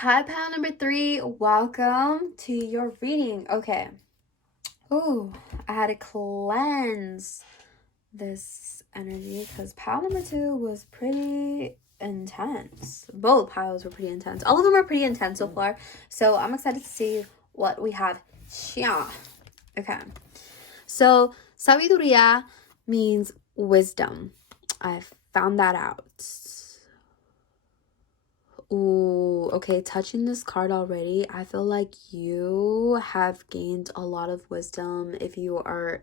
Hi, pal number 3. Welcome to your reading. Okay. Ooh, I had to cleanse this energy because pile number 2 was pretty intense. Both piles were pretty intense. All of them are pretty intense so far. So I'm excited to see what we have here. Okay. So sabiduría means wisdom. I found that out. Ooh, okay, touching this card already, I feel like you have gained a lot of wisdom if you are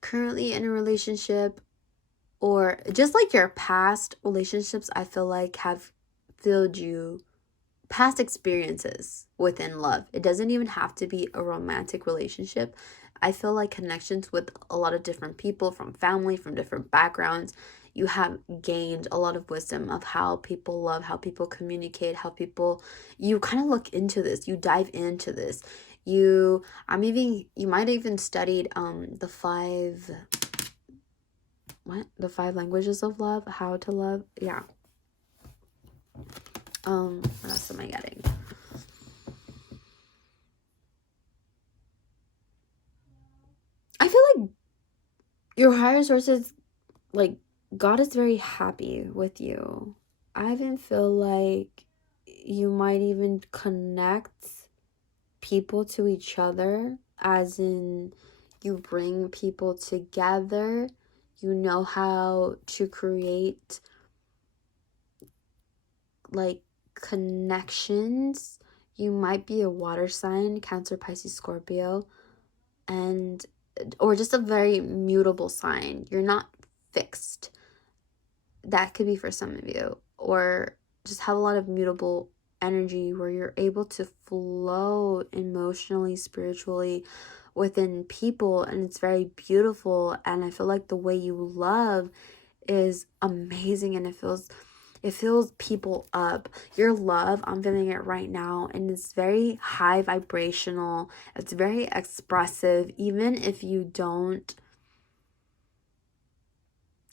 currently in a relationship, or just like your past relationships, I feel like have filled you past experiences within love. It doesn't even have to be a romantic relationship. I feel like connections with a lot of different people from family, from different backgrounds, you have gained a lot of wisdom of how people love, how people communicate, how people, you kind of look into this, you dive into this. You might have even studied the five languages of love, how to love. Yeah. What else am I getting? I feel like your higher sources, like, God is very happy with you. I even feel like you might even connect people to each other, as in you bring people together. You know how to create like connections. You might be a water sign, Cancer, Pisces, Scorpio, and or just a very mutable sign. You're not fixed. That could be for some of you, or just have a lot of mutable energy where you're able to flow emotionally, spiritually within people, and it's very beautiful. And I feel like the way you love is amazing, and it fills people up. Your love, I'm feeling it right now, and it's very high vibrational. It's very expressive, even if you don't,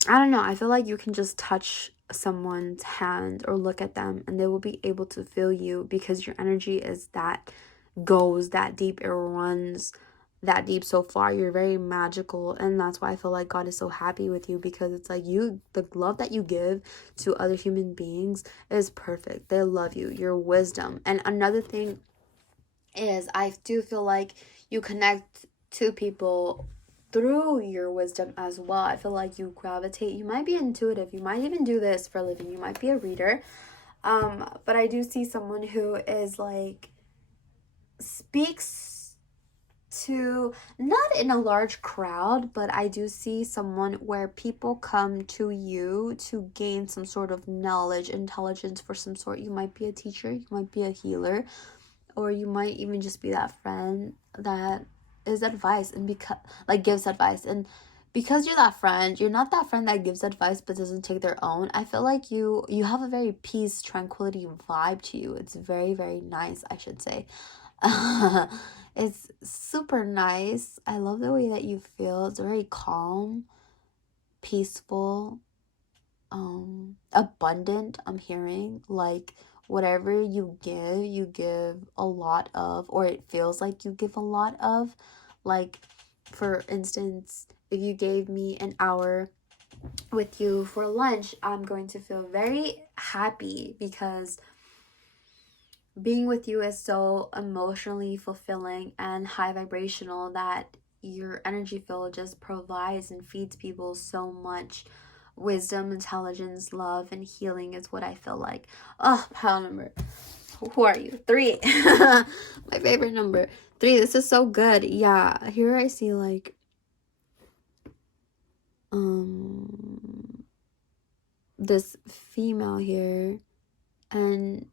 I don't know, I feel like you can just touch someone's hand or look at them and they will be able to feel you, because your energy is that, goes that deep, it runs that deep so far. You're very magical, and that's why I feel like God is so happy with you, because it's like the love that you give to other human beings is perfect. They love you, your wisdom. And another thing is, I do feel like you connect to people through your wisdom as well. I feel like you gravitate, you might be intuitive, you might even do this for a living, you might be a reader, but I do see someone who is like, speaks to, not in a large crowd, but I do see someone where people come to you to gain some sort of knowledge, intelligence for some sort. You might be a teacher, you might be a healer, or you might even just be that friend that is advice and gives advice. And because you're that friend, you're not that friend that gives advice but doesn't take their own. I feel like you have a very peace, tranquility vibe to you. It's very, very nice, I should say. It's super nice. I love the way that you feel. It's very calm, peaceful, abundant. I'm hearing like whatever you give a lot of, or it feels like you give a lot of. Like, for instance, if you gave me an hour with you for lunch, I'm going to feel very happy, because being with you is so emotionally fulfilling and high vibrational that your energy field just provides and feeds people so much wisdom, intelligence, love, and healing is what I feel like. Oh, pile number, who are you? 3. My favorite number. 3. This is so good. Yeah, here I see like this female here, and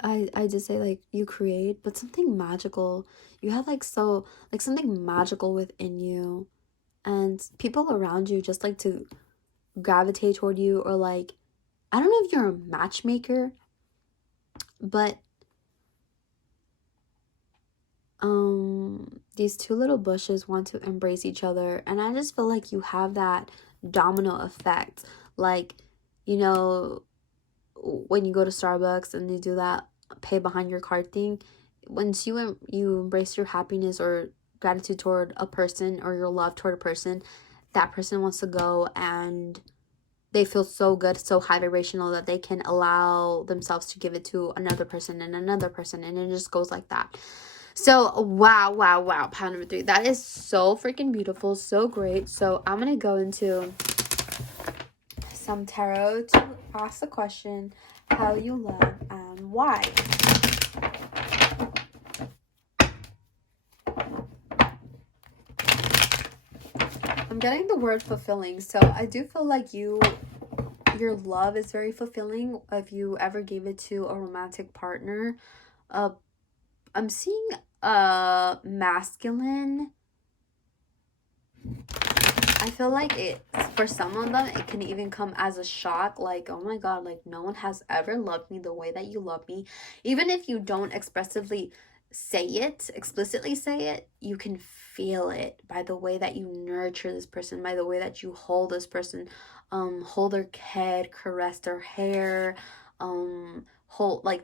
I just say like you create, but something magical. You have like something magical within you, and people around you just like to gravitate toward you, or like, I don't know if you're a matchmaker, but these two little bushes want to embrace each other, and I just feel like you have that domino effect. Like, you know, when you go to Starbucks and they do that pay behind your card thing, once you embrace your happiness or gratitude toward a person, or your love toward a person, that person wants to go and they feel so good, so high vibrational, that they can allow themselves to give it to another person and another person, and it just goes like that. So wow, pile number 3, that is so freaking beautiful, so great. So I'm gonna go into some tarot to ask the question, how you love and why. I'm getting the word fulfilling, so I do feel like your love is very fulfilling if you ever gave it to a romantic partner. I'm seeing a masculine. I feel like for some of them, it can even come as a shock, like, oh my god, like, no one has ever loved me the way that you love me. Even if you don't explicitly say it, you can feel it by the way that you nurture this person, by the way that you hold this person, hold their head, caress their hair,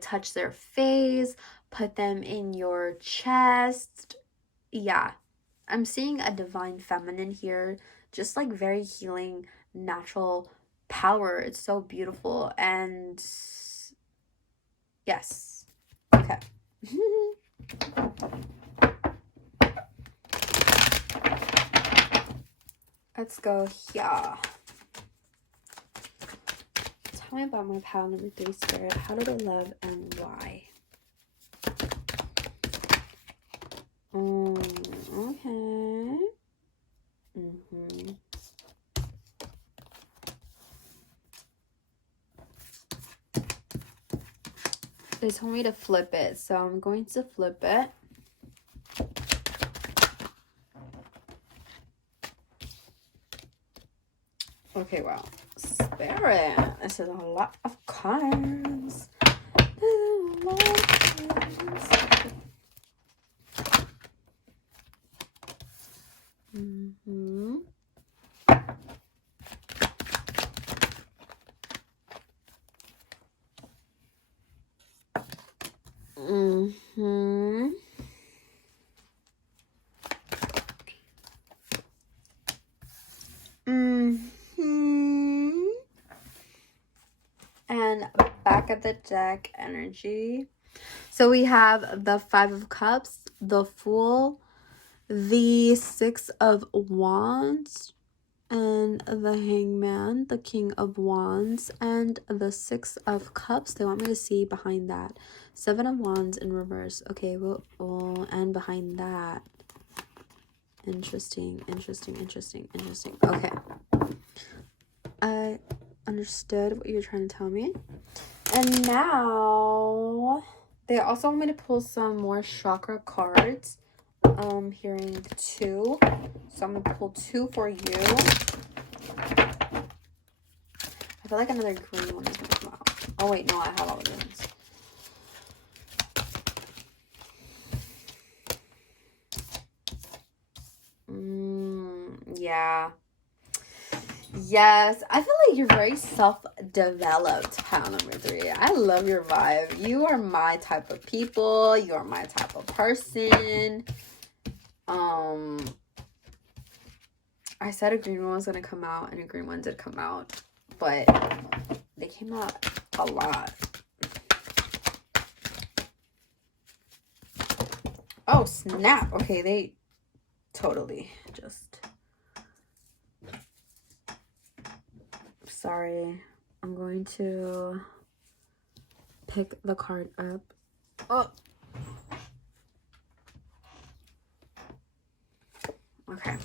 touch their face, put them in your chest. Yeah, I'm seeing a divine feminine here, just like very healing, natural power. It's so beautiful. And yes. Okay. Let's go here. Tell me about my pile number 3 spirit. How do they love and why? Okay. They told me to flip it, so I'm going to flip it. Okay, wow. Spirit. This is a lot of cards. And back of the deck energy. So we have the 5 of Cups, the Fool, the 6 of Wands, and the Hangman, the King of Wands, and the 6 of Cups. They want me to see behind that. 7 of Wands in reverse. Okay, well, and behind that. Interesting. Okay. I understood what you're trying to tell me. And now they also want me to pull some more chakra cards. Hearing 2. So I'm gonna pull 2 for you. I feel like another green one is gonna come out. Oh wait, no, I have all the greens. Yeah. Yes, I feel like you're very self-developed, pile number 3. I love your vibe. You are my type of people. You are my type of person. I said a green one was going to come out, and a green one did come out. But they came out a lot. Oh, snap. Okay, they totally just... Sorry, I'm going to pick the card up. Oh, okay.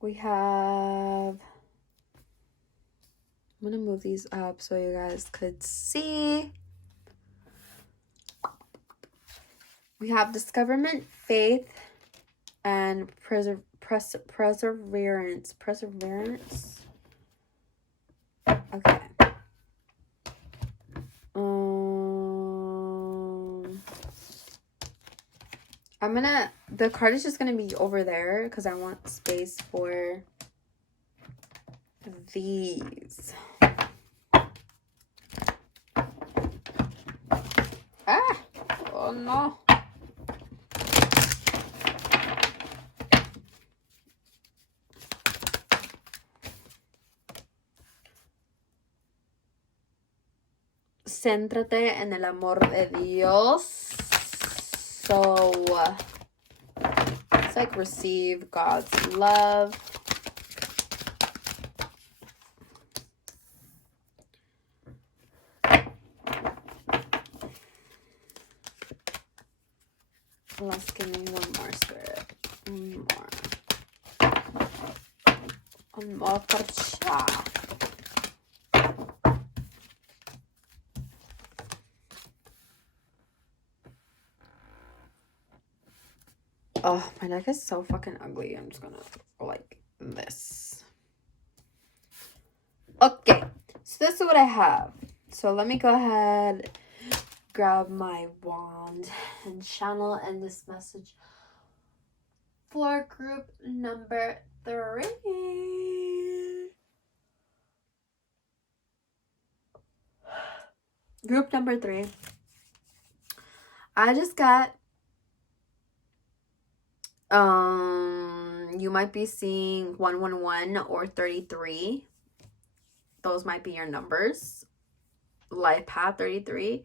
We have, I'm gonna move these up so you guys could see. We have discoverment, faith, and perseverance. Okay. The card is just gonna be over there because I want space for these. Oh no. Céntrate en el amor de Dios. So it's like receive God's love. Let's give me one more, Spirit. One more parcha. Oh, my neck is so fucking ugly. I'm just gonna go like this. Okay, so this is what I have. So let me go ahead, grab my wand, and channel in this message for group number 3. Group number 3. I just got you might be seeing 111 or 33. Those might be your numbers. Life path 33,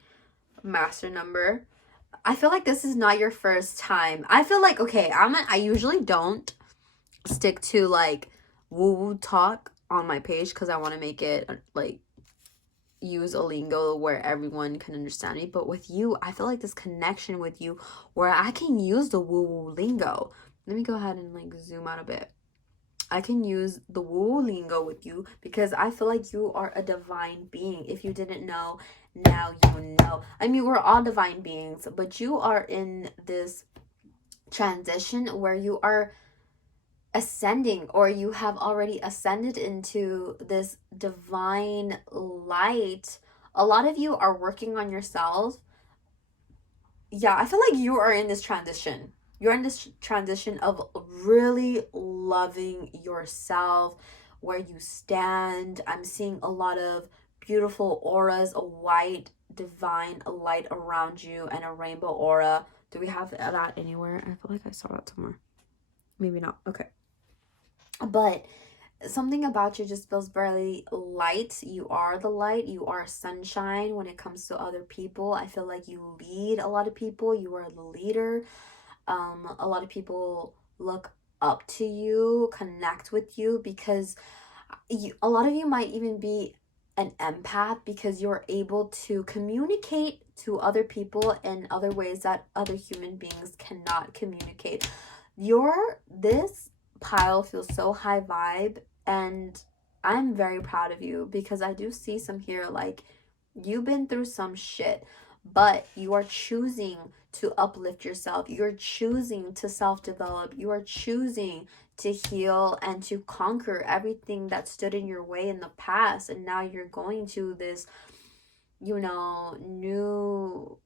master number. I feel like this is not your first time. I feel like, okay, I usually don't stick to like woo-woo talk on my page because I want to make it like use a lingo where everyone can understand me. But with you, I feel like this connection with you where I can use the woo-woo lingo. Let me go ahead and like zoom out a bit. I can use the woo lingo with you because I feel like you are a divine being. If you didn't know, now you know. I mean, we're all divine beings, but you are in this transition where you are ascending, or you have already ascended into this divine light. A lot of you are working on yourself. Yeah, I feel like you are in this transition. You're in this transition of really loving yourself, where you stand. I'm seeing a lot of beautiful auras, a white divine light around you, and a rainbow aura. Do we have that anywhere? I feel like I saw that somewhere. Maybe not. Okay. But something about you just feels very light. You are the light. You are sunshine when it comes to other people. I feel like you lead a lot of people. You are the leader. A lot of people look up to you, connect with you, because a lot of you might even be an empath because you're able to communicate to other people in other ways that other human beings cannot communicate. This pile feels so high vibe, and I'm very proud of you because I do see some here like you've been through some shit, but you are choosing to uplift yourself. You're choosing to self-develop. You are choosing to heal and to conquer everything that stood in your way in the past. And now you're going to this, new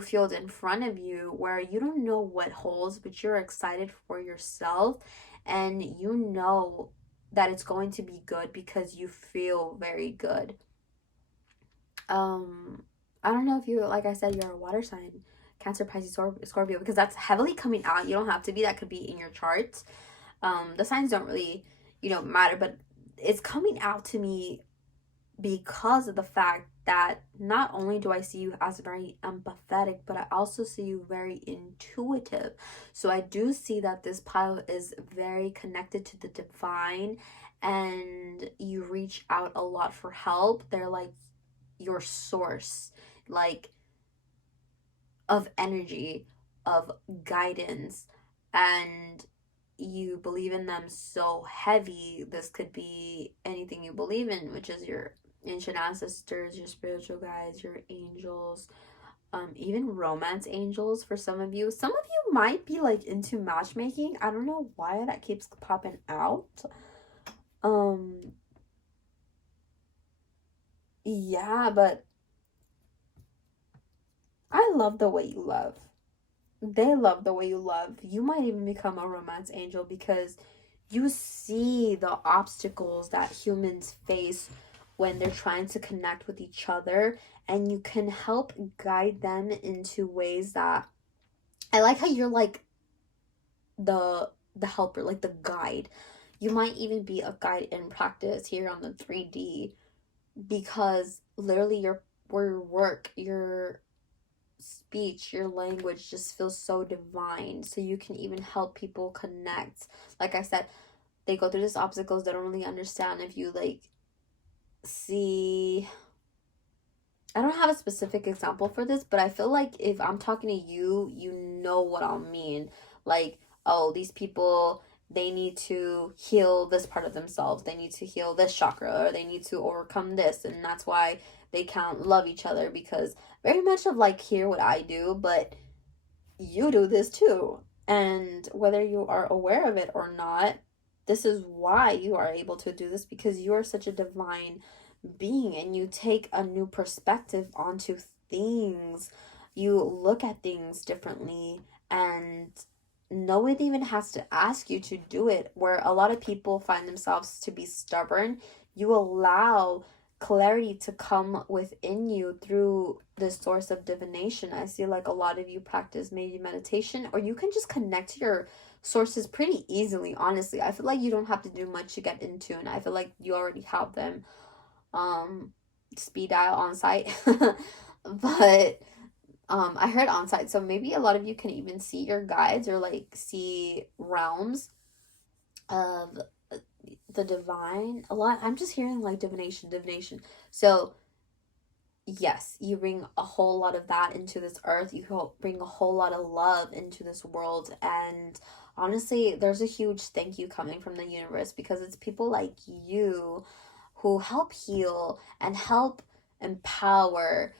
field in front of you where you don't know what holds, but you're excited for yourself, and you know that it's going to be good because you feel very good. I don't know if you, like I said, you're a water sign, Cancer, Pisces, Scorpio, because that's heavily coming out. You don't have to be. That could be in your charts. The signs don't really, matter, but it's coming out to me because of the fact that not only do I see you as very empathetic, but I also see you very intuitive. So I do see that this pile is very connected to the divine, and you reach out a lot for help. They're like your source, like, of energy, of guidance, and you believe in them so heavy. This could be anything you believe in, which is your ancient ancestors, your spiritual guides, your angels, even romance angels for some of you. Some of you might be like into matchmaking. I don't know why that keeps popping out. Yeah, but I love the way you love. They love the way you love. You might even become a romance angel because you see the obstacles that humans face when they're trying to connect with each other, and you can help guide them into ways that, I like how you're like the helper, like the guide. You might even be a guide in practice here on the 3D, because literally your work, your speech, your language just feels so divine. So you can even help people connect. Like I said, they go through these obstacles, they don't really understand. If you like see, I don't have a specific example for this, but I feel like if I'm talking to you, you know what I'll mean. Like, oh, these people, they need to heal this part of themselves. They need to heal this chakra, or they need to overcome this. And that's why they can't love each other, because very much of like, hear what I do, but you do this too. And whether you are aware of it or not, this is why you are able to do this, because you are such a divine being and you take a new perspective onto things. You look at things differently, and no one even has to ask you to do it. Where a lot of people find themselves to be stubborn, you allow clarity to come within you through the source of divination. I see like a lot of you practice maybe meditation, or you can just connect to your sources pretty easily. Honestly, I feel like you don't have to do much to get in tune. I feel like you already have them speed dial on site. But I heard on site, so maybe a lot of you can even see your guides, or like see realms of the divine. A lot, I'm just hearing like divination. So yes, you bring a whole lot of that into this earth. You bring a whole lot of love into this world. And honestly, there's a huge thank you coming from the universe, because it's people like you who help heal and help empower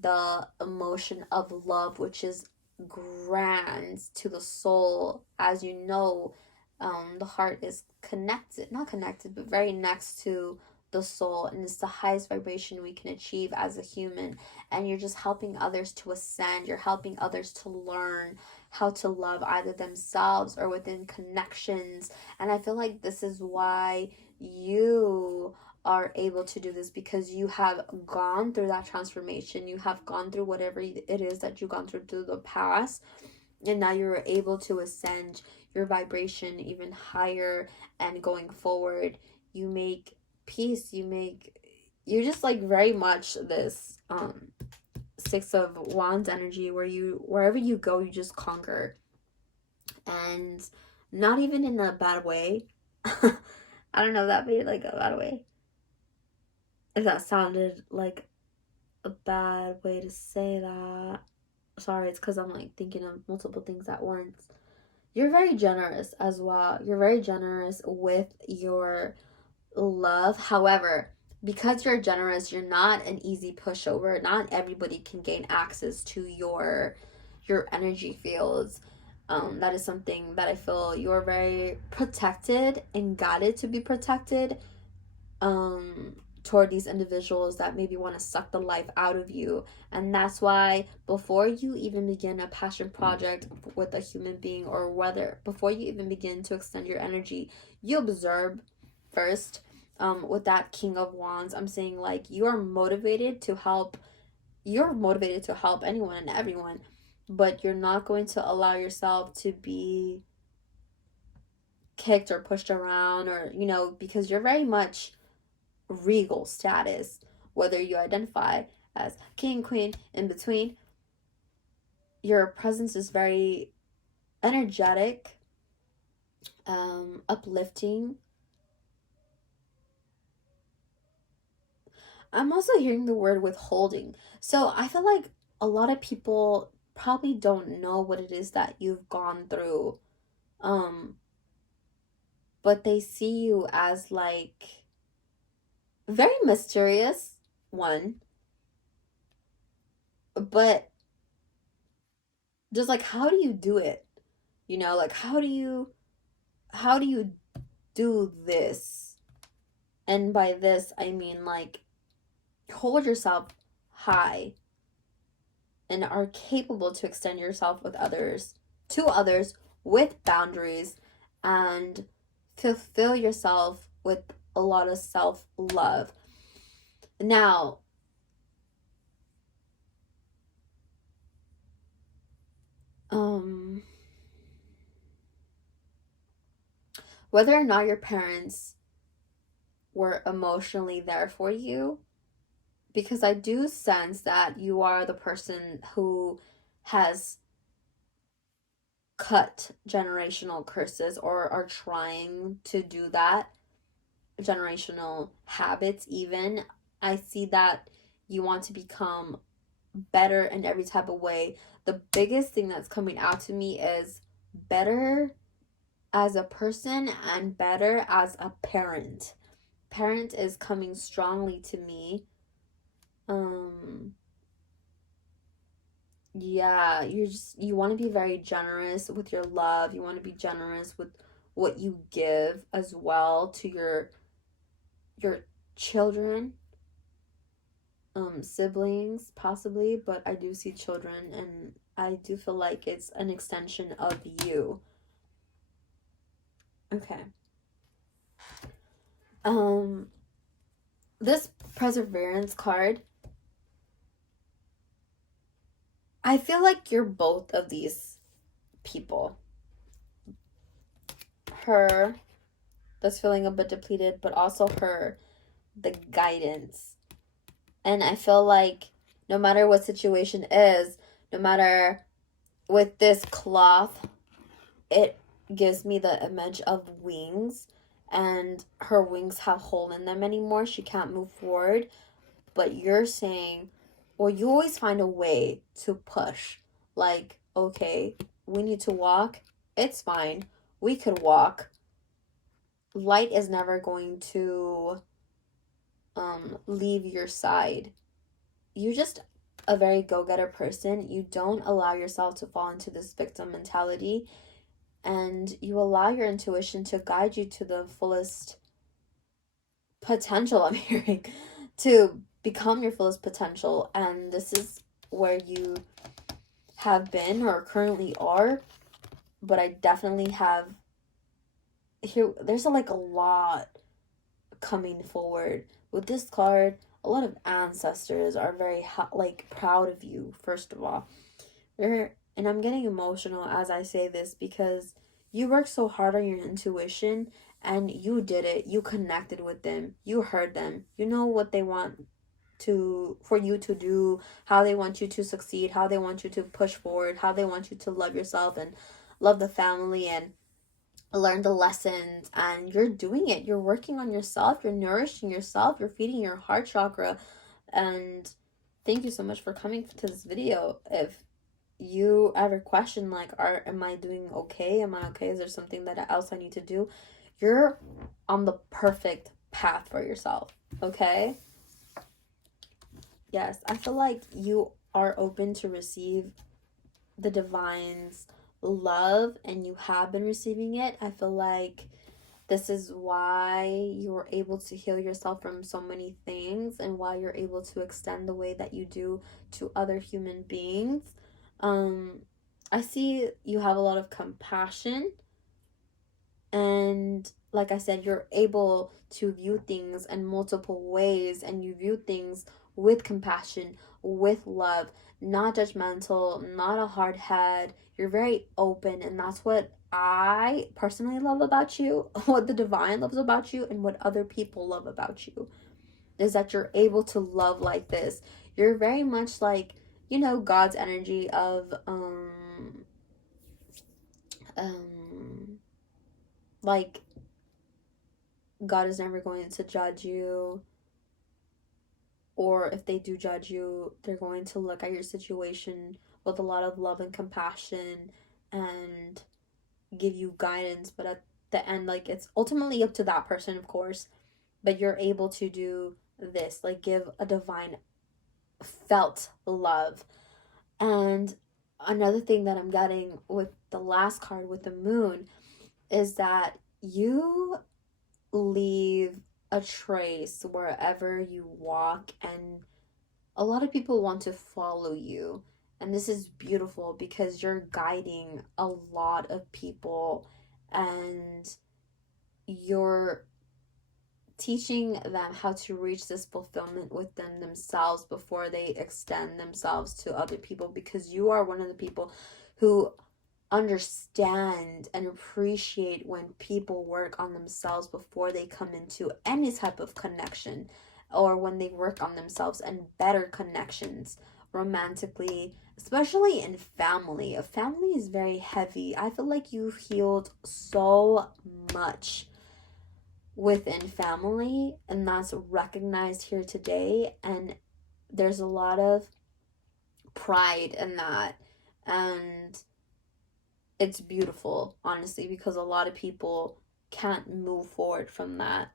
the emotion of love, which is grand to the soul. As you know, the heart is connected, not connected, but very next to the soul, and it's the highest vibration we can achieve as a human. And you're just helping others to ascend. You're helping others to learn how to love either themselves or within connections. And I feel like this is why you are able to do this, because you have gone through that transformation. You have gone through whatever it is that you've gone through the past, and now you're able to ascend your vibration even higher. And going forward, you make peace. You're just like very much this Six of Wands energy, where you, wherever you go, you just conquer. And not even in a bad way. I don't know if that made like a bad way, if that sounded like a bad way to say that. Sorry, it's because I'm like thinking of multiple things at once. You're very generous as well. You're very generous with your love. However, because you're generous, you're not an easy pushover. Not everybody can gain access to your energy fields. That is something that I feel you're very protected and guided to be protected toward these individuals that maybe want to suck the life out of you. And that's why before you even begin a passion project with a human being, or whether before you even begin to extend your energy, you observe first. With that King of Wands, I'm saying like you're motivated to help anyone and everyone, but you're not going to allow yourself to be kicked or pushed around, or because you're very much regal status, whether you identify as king, queen, in between. Your presence is very energetic, uplifting. I'm also hearing the word withholding. So I feel like a lot of people probably don't know what it is that you've gone through. But they see you as like very mysterious, one, but just like, how do you do it? Like, how do you do this? And by this, I mean like hold yourself high and are capable to extend yourself to others with boundaries, and fulfill yourself with a lot of self-love. Now, whether or not your parents were emotionally there for you, because I do sense that you are the person who has cut generational curses or are trying to do that, generational habits even. I see that you want to become better in every type of way. The biggest thing that's coming out to me is better as a person and better as a parent. Parent is coming strongly to me. Yeah, you want to be very generous with your love. You want to be generous with what you give as well to your children, siblings possibly, but I do see children and I do feel like it's an extension of you. Okay. This perseverance card, I feel like you're both of these people. Her that's feeling a bit depleted, but also her, the guidance. And I feel like no matter what situation is, no matter with this cloth, it gives me the image of wings, and her wings have hole in them anymore. She can't move forward. But you're saying, well, you always find a way to push. Like, okay, we need to walk. It's fine. We could walk. Light is never going to leave your side. You're just a very go-getter person. You don't allow yourself to fall into this victim mentality, and you allow your intuition to guide you to the fullest potential. I'm hearing to become your fullest potential, and this is where you have been or currently are. But I definitely have here, there's like a lot coming forward with this card. A lot of ancestors are very like proud of you. First of all, and I'm getting emotional as I say this because you worked so hard on your intuition and you did it. You connected with them. You heard them. You know what they want for you to do, how they want you to succeed, how they want you to push forward, how they want you to love yourself and love the family and learn the lessons, and you're doing it. You're working on yourself, you're nourishing yourself, you're feeding your heart chakra. And thank you so much for coming to this video. If you ever question like, am I doing okay? Am I okay? Is there something that else I need to do? You're on the perfect path for yourself. Okay? Yes, I feel like you are open to receive the divine's love and you have been receiving it. I feel like this is why you were able to heal yourself from so many things and why you're able to extend the way that you do to other human beings. I see you have a lot of compassion, and like I said, you're able to view things in multiple ways, and you view things with compassion, with love, not judgmental, not a hard head. You're very open, and that's what I personally love about you, what the divine loves about you, and what other people love about you is that you're able to love like this. You're very much like, God's energy of like God is never going to judge you, or if they do judge you, they're going to look at your situation with a lot of love and compassion and give you guidance. But at the end, like, it's ultimately up to that person, of course, but you're able to do this, like, give a divine felt love. And another thing that I'm getting with the last card with the moon is that you leave a trace wherever you walk, and a lot of people want to follow you. And this is beautiful because you're guiding a lot of people, and you're teaching them how to reach this fulfillment within themselves before they extend themselves to other people, because you are one of the people who understand and appreciate when people work on themselves before they come into any type of connection, or when they work on themselves and better connections romantically, especially in family. A family is very heavy. I feel like you've healed so much within family, and that's recognized here today, and there's a lot of pride in that, and it's beautiful, honestly, because a lot of people can't move forward from that.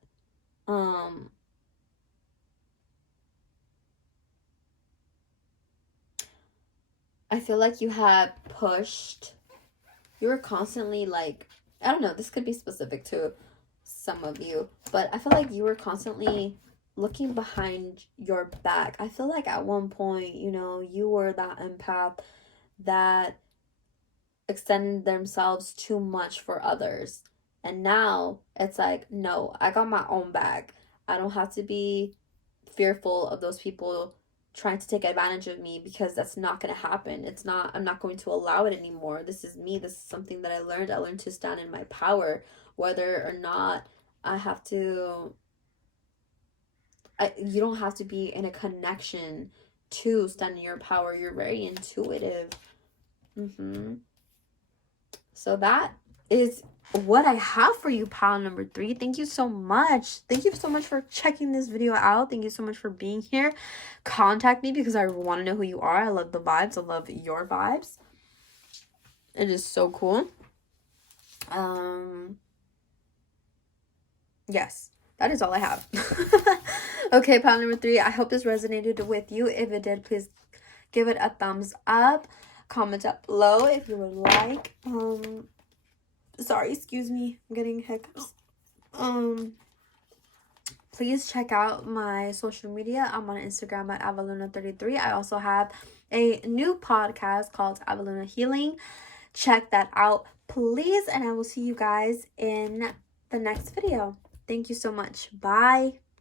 I feel like you were constantly like, I don't know, this could be specific to some of you, but I feel like you were constantly looking behind your back. I feel like at one point, you were that empath that extended themselves too much for others. And now it's like, no, I got my own back. I don't have to be fearful of those people trying to take advantage of me, because that's not going to happen. I'm not going to allow it anymore. This is me. This is something that I learned. I learned to stand in my power, whether or not I have to. You don't have to be in a connection to stand in your power. You're very intuitive. So that is what I have for you, pile number 3. Thank you so much. Thank you so much for checking this video out. Thank you so much for being here. Contact me because I want to know who you are. I love the vibes. I love your vibes. It is so cool. Yes, that is all I have. Okay, pile number 3. I hope this resonated with you. If it did, please give it a thumbs up. Comment up below if you would like. Sorry, excuse me, I'm getting hiccups. Please check out my social media. I'm on Instagram at Aveluna33. I also have a new podcast called Aveluna Healing. Check that out, please, and I will see you guys in the next video. Thank you so much. Bye.